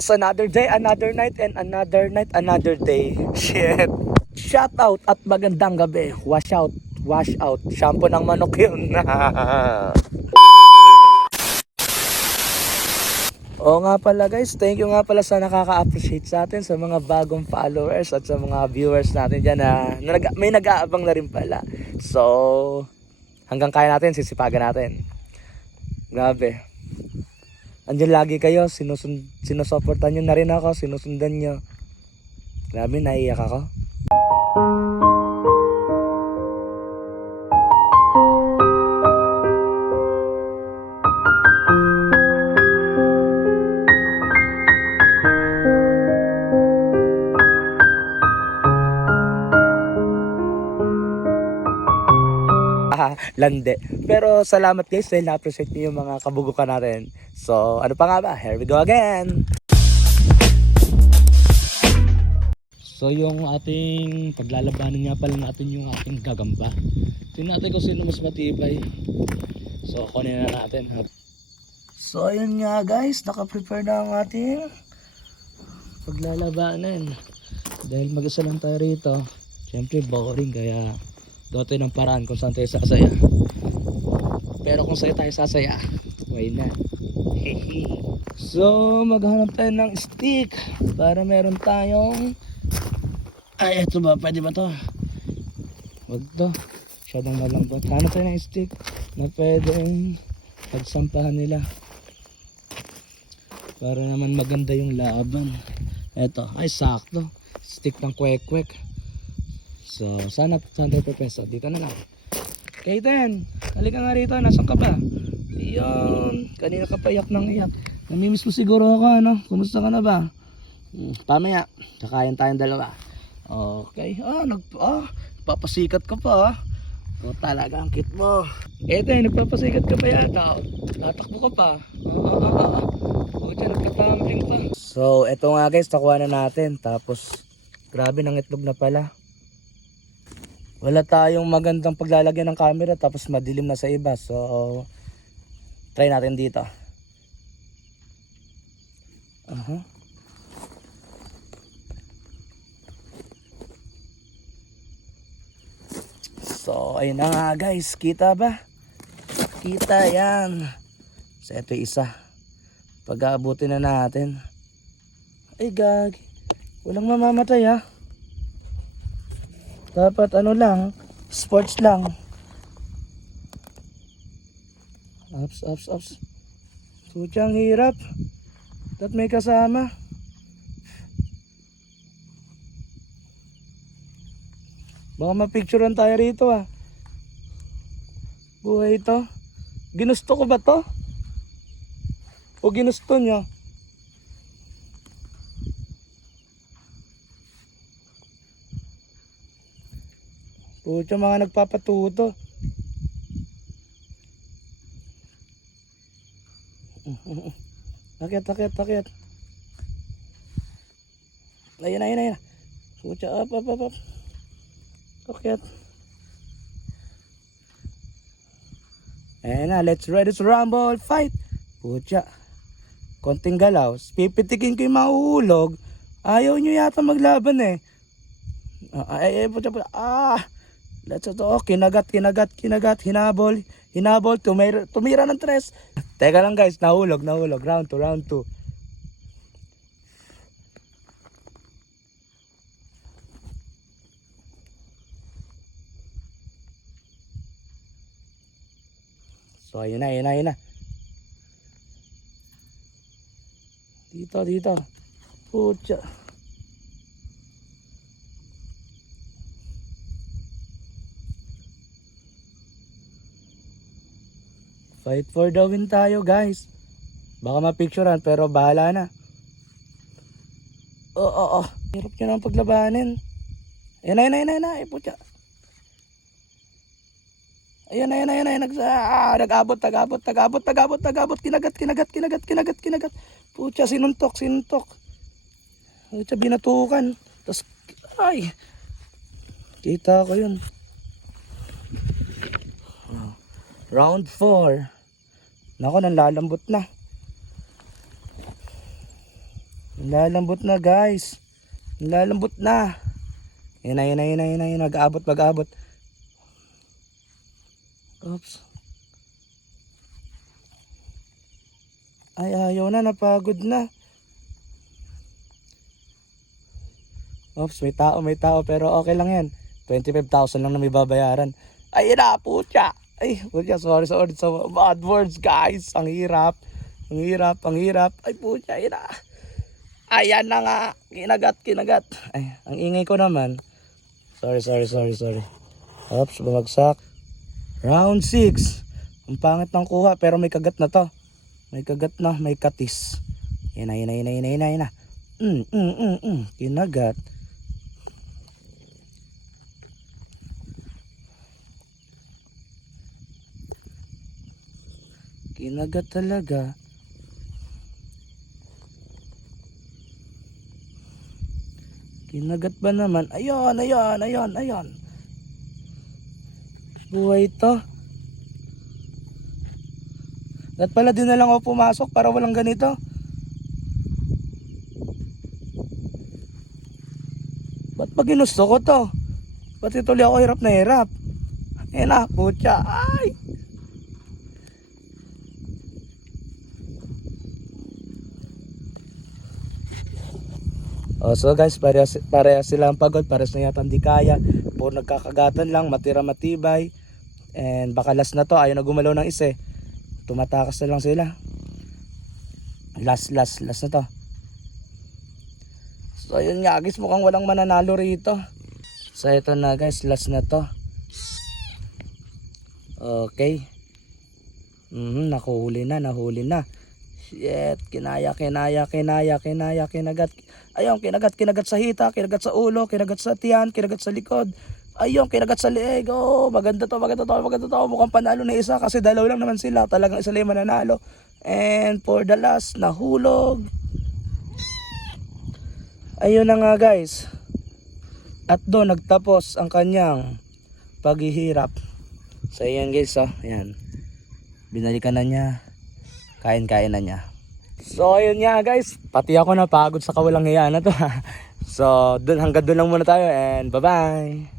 Yes, another day, another night, and another night, another day. Shit. Shout out at magandang gabi. Wash out, wash out. Shampoo ng manok yun. Oo nga pala guys, thank you nga pala sa nakaka-appreciate sa atin, sa mga bagong followers at sa mga viewers natin dyan na may nag-aabang na rin pala. So, hanggang kaya natin, sisipagan natin. Grabe. Andiyan lagi kayo, sinusuportan nyo na rin ako, sinusundan nyo. Grabe, naiiyak ako. Lande. Pero salamat guys dahil na-appreciate niyo yung mga kabugukan natin. So, ano pa nga ba? Here we go again! So, yung ating paglalabanan nga pala natin yung ating gagamba. Tingnan natin kung sino mas matibay. So, kunin na natin. So, ayun nga guys. Naka-prepare na ang ating paglalabanan. Dahil mag-isa lang tayo rito. Siyempre, boring kaya dote ng paraan kung saan tayo sasaya. Pero kung sa'yo tayo sasaya, why not? So maghanap tayo ng stick para meron tayong, ay eto ba, pwede ba to? Wag to, masyadong malambot. Hanap tayo ng stick na pwedeng pagsampahan nila para naman maganda yung laban. Eto, ay sakto, stick ng kwek-kwek. So, sana tayo peso. Dito na lang. Kaiten, halika nga rito. Nasaan ka ba? Iyon. Kanina ka pa iyak ng iyak. Namimiss mo siguro ako, ano? Kumusta ka na ba? Pamaya. Kakain tayong dalawa. Okay. Papasikat ka pa. O talaga ang cute mo. Kaiten, nagpapasikat ka pa yata. Tatakbo ka pa. O dyan, nagkatambling pa. So, eto nga guys. Nakuha na natin. Tapos, grabe ng itlog na pala. Wala tayong magandang paglalagyan ng camera tapos madilim na sa iba. So, try natin dito. So, ayun na nga guys. Kita ba? Kita yan. So, ito isa. Pag-aabutin na natin. Ay, gag. Walang mamamatay ha. Dapat ano lang, sports lang. Ups. Sudyang hirap. Dapat may kasama. Baka mapicturean tayo rito ah. Buhay ito. Ginusto ko ba to? O ginusto nyo? Pucha, mga nagpapatuto. Akit. Ayun. Pucha, up. Akit. Ayan na, let's ready to rumble, fight. Pucha, konting galaw. Pipitikin ko yung mahuhulog. Ayaw nyo yata maglaban eh. Pucha. Let's go. Kinagat. Hinabol. Tumira ng tres. Teka lang guys, nahulog. Round 2. So, ayun na. Dito. Pucha. Fight for the win tayo guys. Baka mapicturean pero bahala na. Hirap nyo nang paglabanin. Ayun na. Pucha. Ayun na. Nag-abot. Kinagat. Pucha, sinuntok. Pucha, binatukan. Tapos, ay. Kita ko yun. Round 4. Nako, nanlalambot na. Lalambot na guys. Lalambot na. Yun na, yun na, yun na, yun na, yun na. Mag-abot, mag-abot. Oops. Ay, ayaw na, napagod na. Oops, may tao, pero okay lang yan. 25,000 lang na may babayaran. Ay, na, putya. Ay, putya, sorry sa bad words, guys. Ang hirap. Ang hirap, ang hirap. Ay, putya, yun na. Ayan na nga. Kinagat, kinagat. Ay, ang ingay ko naman. Sorry. Oops, bumagsak. Round 6. Ang pangit ng kuha, pero may kagat na to. May kagat na, may katis. Yun na. Kinagat. Kinagat talaga. Kinagat ba naman? Ayun. Buhay ito. At pala din na lang ako pumasok para walang ganito. Ba't pag ginusto ko to? Ba't ituloy ako hirap na hirap? Eh na, putya. Ay! Oh, so guys, pareha silang pagod, parehas na yata hindi kaya. Puro nagkakagatan lang, matira matibay. And baka last na to, ayaw na gumalaw ng isa eh. Tumatakas na lang sila. Last na to. So ayun nga guys, mukhang walang mananalo rito. So ito na guys, last na to. Okay. Nahuli na. Shit, kinagat. Ayun, kinagat sa hita, kinagat sa ulo, kinagat sa tiyan, kinagat sa likod. Ayun, kinagat sa leeg. Oh, maganda to. Mukhang panalo na isa kasi dalawa lang naman sila. Talagang isa lang yung mananalo. And for the last, nahulog. Ayun na nga guys. At doon nagtapos ang kanyang paghihirap. So ayan guys, oh. Ayan. Binalikan na niya. Kain na niya. So ayun nga guys, pati ako napagod sa kawalang hiya na to. So hanggang doon lang muna tayo and bye bye.